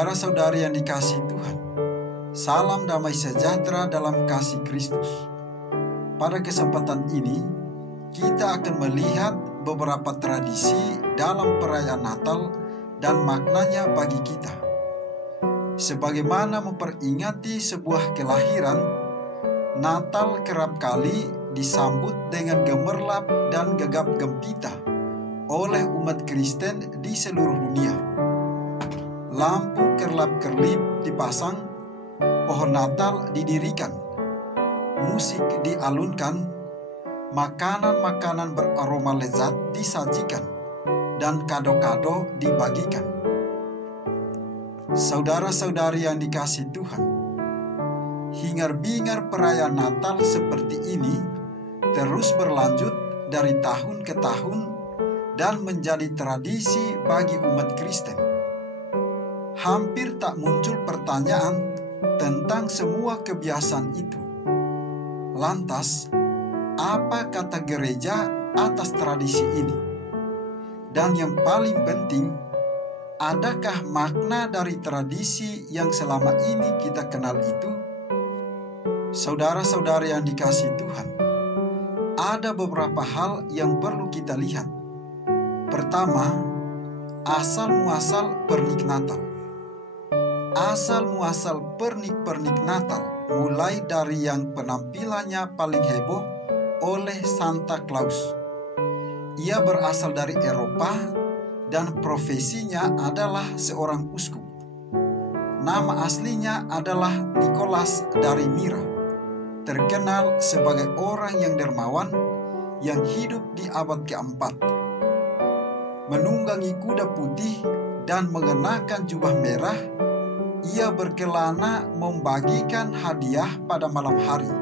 Saudara-saudari yang dikasihi Tuhan, salam damai sejahtera dalam kasih Kristus. Pada kesempatan ini, kita akan melihat beberapa tradisi dalam perayaan Natal dan maknanya bagi kita. Sebagaimana memperingati sebuah kelahiran, Natal kerap kali disambut dengan gemerlap dan gegap gempita oleh umat Kristen di seluruh dunia. Lampu kerlap-kerlip dipasang, pohon Natal didirikan, musik dialunkan, makanan-makanan beraroma lezat disajikan, dan kado-kado dibagikan. Saudara-saudari yang dikasihi Tuhan, hingar-bingar perayaan Natal seperti ini terus berlanjut dari tahun ke tahun dan menjadi tradisi bagi umat Kristen. Hampir tak muncul pertanyaan tentang semua kebiasaan itu. Lantas, apa kata gereja atas tradisi ini? Dan yang paling penting, adakah makna dari tradisi yang selama ini kita kenal itu? Saudara-saudari yang dikasihi Tuhan, ada beberapa hal yang perlu kita lihat. Pertama, asal-muasal pernik Natal. Asal-muasal pernik-pernik Natal mulai dari yang penampilannya paling heboh oleh Santa Claus. Ia berasal dari Eropa dan profesinya adalah seorang uskup. Nama aslinya adalah Nicholas dari Myra, terkenal sebagai orang yang dermawan yang hidup di abad keempat. Menunggangi kuda putih dan mengenakan jubah merah, ia berkelana membagikan hadiah pada malam hari.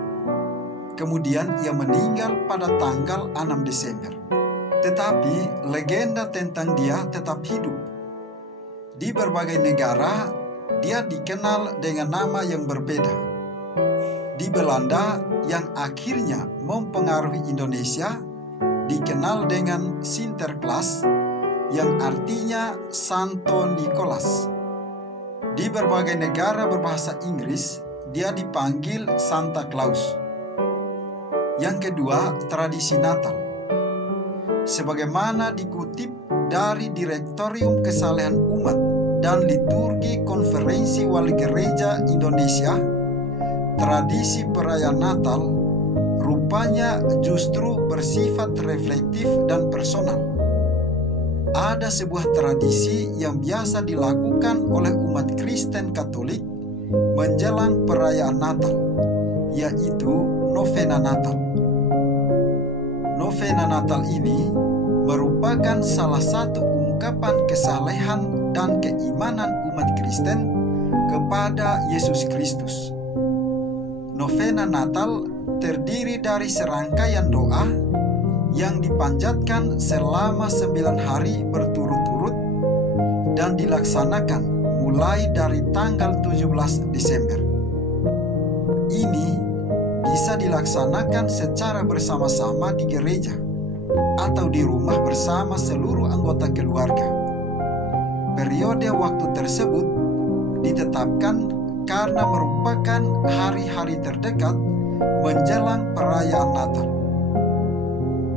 Kemudian ia meninggal pada tanggal 6 Desember. Tetapi legenda tentang dia tetap hidup. Di berbagai negara, dia dikenal dengan nama yang berbeda. Di Belanda yang akhirnya mempengaruhi Indonesia, dikenal dengan Sinterklaas yang artinya Santo Nicholas. Di berbagai negara berbahasa Inggris, dia dipanggil Santa Claus. Yang kedua, tradisi Natal. Sebagaimana dikutip dari Direktorium Kesalehan Umat dan Liturgi Konferensi Wali Gereja Indonesia, tradisi perayaan Natal rupanya justru bersifat reflektif dan personal. Ada sebuah tradisi yang biasa dilakukan oleh umat Kristen Katolik menjelang perayaan Natal, yaitu novena Natal. Novena Natal ini merupakan salah satu ungkapan kesalehan dan keimanan umat Kristen kepada Yesus Kristus. Novena Natal terdiri dari serangkaian doa yang dipanjatkan selama 9 hari berturut-turut dan dilaksanakan mulai dari tanggal 17 Desember. Ini bisa dilaksanakan secara bersama-sama di gereja atau di rumah bersama seluruh anggota keluarga. Periode waktu tersebut ditetapkan karena merupakan hari-hari terdekat menjelang perayaan Natal.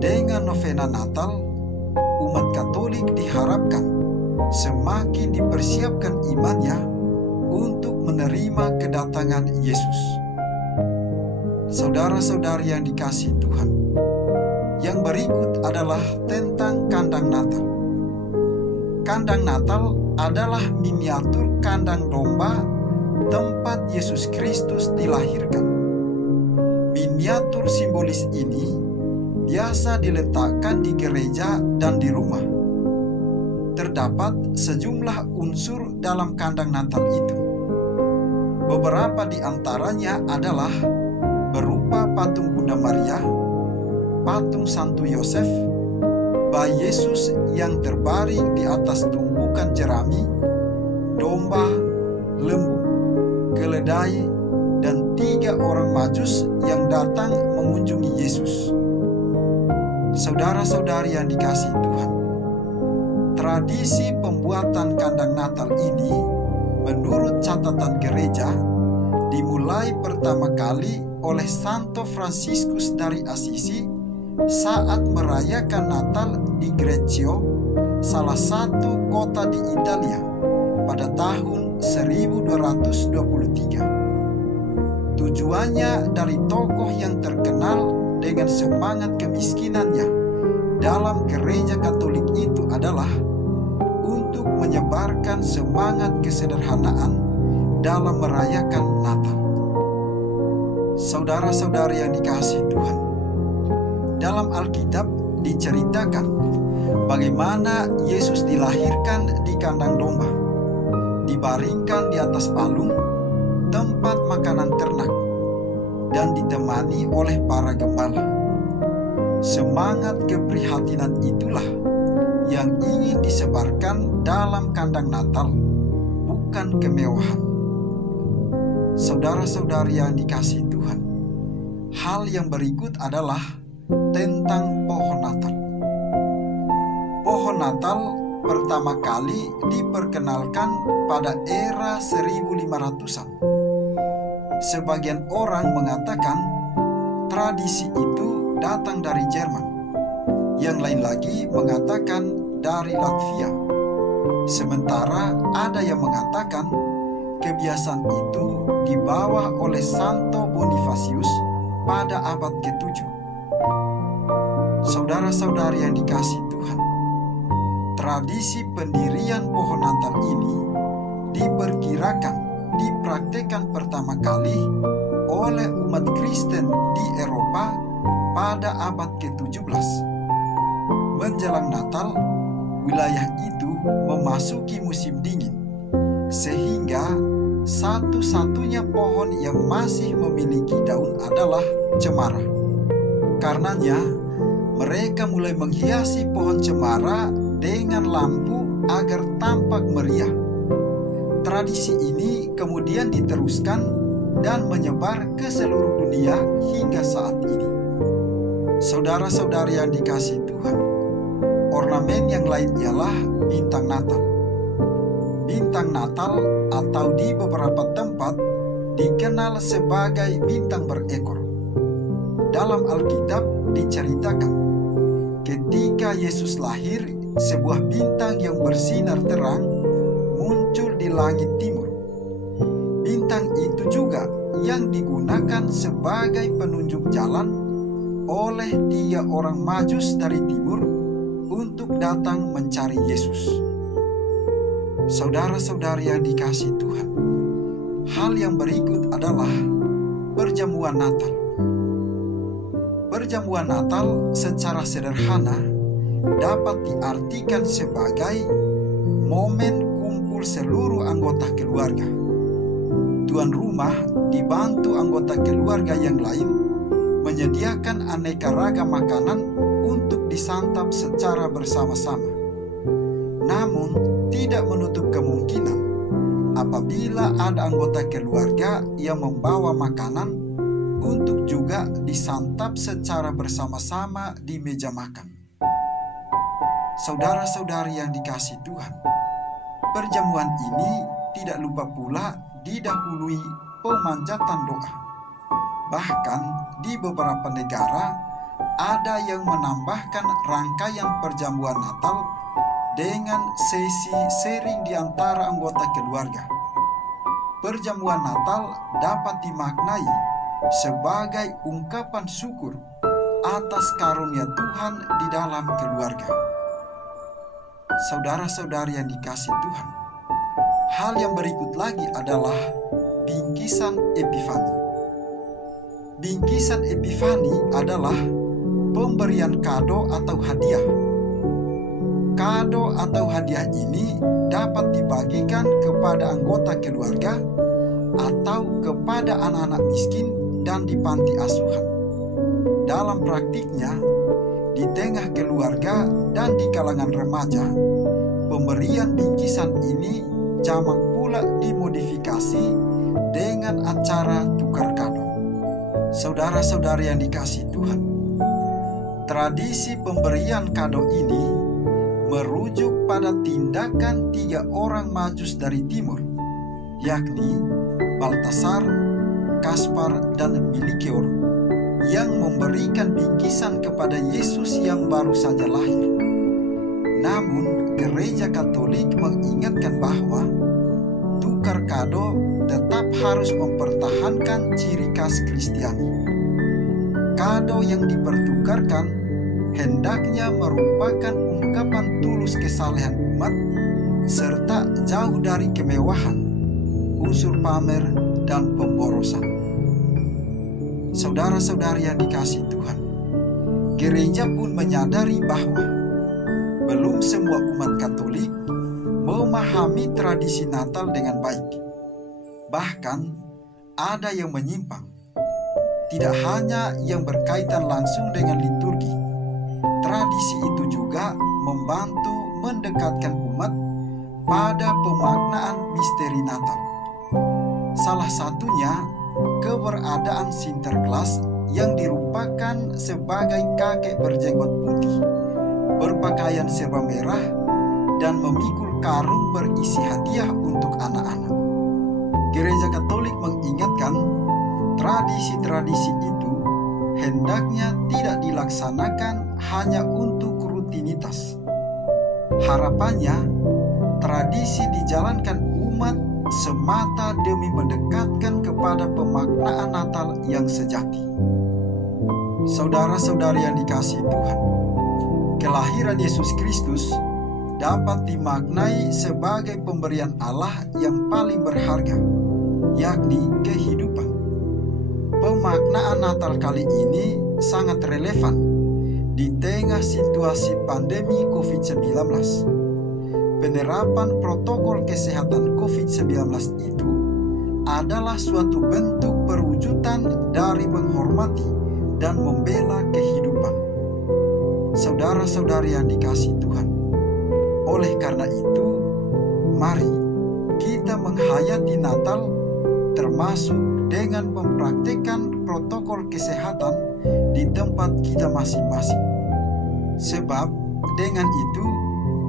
Dengan novena Natal, umat Katolik diharapkan semakin dipersiapkan imannya untuk menerima kedatangan Yesus. Saudara-saudari yang dikasihi Tuhan, yang berikut adalah tentang kandang Natal. Kandang Natal adalah miniatur kandang domba tempat Yesus Kristus dilahirkan. Miniatur simbolis ini biasa diletakkan di gereja dan di rumah. Terdapat sejumlah unsur dalam kandang Natal itu. Beberapa di antaranya adalah berupa patung Bunda Maria, patung Santo Yosef, bayi Yesus yang terbaring di atas tumpukan jerami, domba, lembu, keledai, dan 3 orang majus yang datang mengunjungi Yesus. Saudara-saudari yang dikasihi Tuhan, tradisi pembuatan kandang Natal ini menurut catatan gereja, dimulai pertama kali oleh Santo Fransiskus dari Assisi saat merayakan Natal di Greccio, salah satu kota di Italia, pada tahun 1223. Tujuannya dari tokoh yang terkenal dengan semangat kemiskinannya dalam gereja Katolik itu adalah untuk menyebarkan semangat kesederhanaan dalam merayakan Natal. Saudara-saudari yang dikasihi Tuhan, dalam Alkitab diceritakan bagaimana Yesus dilahirkan di kandang domba, dibaringkan di atas palung, tempat makanan ternak, dan ditemani oleh para gembala. Semangat keprihatinan itulah yang ingin disebarkan dalam kandang Natal, bukan kemewahan. Saudara-saudari yang dikasihi Tuhan, hal yang berikut adalah tentang pohon Natal. Pohon Natal pertama kali diperkenalkan pada era 1500-an. Sebagian orang mengatakan tradisi itu datang dari Jerman. Yang lain lagi mengatakan dari Latvia. Sementara ada yang mengatakan kebiasaan itu dibawa oleh Santo Bonifacius pada abad ke-7. Saudara-saudari yang dikasihi Tuhan, tradisi pendirian pohon Natal ini diperkirakan dipraktikkan pertama kali oleh umat Kristen di Eropa pada abad ke-17. Menjelang Natal, wilayah itu memasuki musim dingin, sehingga satu-satunya pohon yang masih memiliki daun adalah cemara. Karenanya, mereka mulai menghiasi pohon cemara dengan lampu agar tampak meriah. Tradisi ini kemudian diteruskan dan menyebar ke seluruh dunia hingga saat ini. Saudara-saudari yang dikasihi Tuhan, ornamen yang lain ialah bintang Natal. Bintang Natal atau di beberapa tempat dikenal sebagai bintang berekor. Dalam Alkitab diceritakan, ketika Yesus lahir, sebuah bintang yang bersinar terang muncul di langit timur. Bintang itu juga yang digunakan sebagai penunjuk jalan oleh 3 orang Majus dari timur untuk datang mencari Yesus. Saudara-saudari yang dikasihi Tuhan, hal yang berikut adalah perjamuan Natal. Perjamuan Natal secara sederhana dapat diartikan sebagai momen kumpul seluruh anggota keluarga. Tuan rumah dibantu anggota keluarga yang lain menyediakan aneka ragam makanan untuk disantap secara bersama-sama. Namun, tidak menutup kemungkinan apabila ada anggota keluarga yang membawa makanan untuk juga disantap secara bersama-sama di meja makan. Saudara-saudari yang dikasihi Tuhan, perjamuan ini tidak lupa pula didahului pemanjatan doa. Bahkan di beberapa negara ada yang menambahkan rangkaian perjamuan Natal dengan sesi sharing di antara anggota keluarga. Perjamuan Natal dapat dimaknai sebagai ungkapan syukur atas karunia Tuhan di dalam keluarga. Saudara-saudari yang dikasihi Tuhan, hal yang berikut lagi adalah bingkisan Epifani. Bingkisan Epifani adalah pemberian kado atau hadiah. Kado atau hadiah ini dapat dibagikan kepada anggota keluarga atau kepada anak-anak miskin dan di panti asuhan. Dalam praktiknya, di tengah keluarga dan di kalangan remaja, pemberian bingkisan ini jamak pula dimodifikasi dengan acara tukar kado. Saudara-saudari yang dikasihi Tuhan, tradisi pemberian kado ini merujuk pada tindakan 3 orang Majus dari timur yakni Baltasar, Kaspar, dan Melkior, yang memberikan bingkisan kepada Yesus yang baru saja lahir. Namun, Gereja Katolik mengingatkan bahwa tukar kado tetap harus mempertahankan ciri khas Kristiani. Kado yang dipertukarkan hendaknya merupakan ungkapan tulus kesalehan umat serta jauh dari kemewahan, unsur pamer, dan pemborosan. Saudara-saudari yang dikasihi Tuhan, gereja pun menyadari bahwa belum semua umat Katolik memahami tradisi Natal dengan baik. Bahkan ada yang menyimpang, tidak hanya yang berkaitan langsung dengan liturgi. Tradisi itu juga membantu mendekatkan umat pada pemaknaan misteri Natal. Salah satunya keberadaan Sinterklas yang dirupakan sebagai kakek berjenggot putih, berpakaian serba merah, dan memikul karung berisi hadiah untuk anak-anak. Gereja Katolik mengingatkan tradisi-tradisi itu hendaknya tidak dilaksanakan hanya untuk rutinitas. Harapannya, tradisi dijalankan umat semata demi mendekatkan kepada pemaknaan Natal yang sejati. Saudara-saudari yang dikasihi Tuhan, kelahiran Yesus Kristus dapat dimaknai sebagai pemberian Allah yang paling berharga, yakni kehidupan. Pemaknaan Natal kali ini sangat relevan di tengah situasi pandemi COVID-19. Penerapan protokol kesehatan COVID-19 itu adalah suatu bentuk perwujudan dari menghormati dan membela kehidupan. Saudara-saudari yang dikasihi Tuhan, oleh karena itu, mari kita menghayati Natal termasuk dengan mempraktikkan protokol kesehatan di tempat kita masing-masing. Sebab dengan itu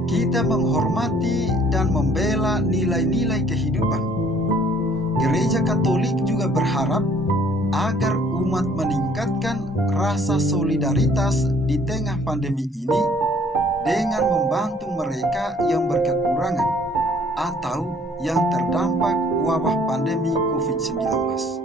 kita menghormati dan membela nilai-nilai kehidupan. Gereja Katolik juga berharap agar umat meningkatkan rasa solidaritas di tengah pandemi ini dengan membantu mereka yang berkekurangan atau yang terdampak wabah pandemi COVID-19.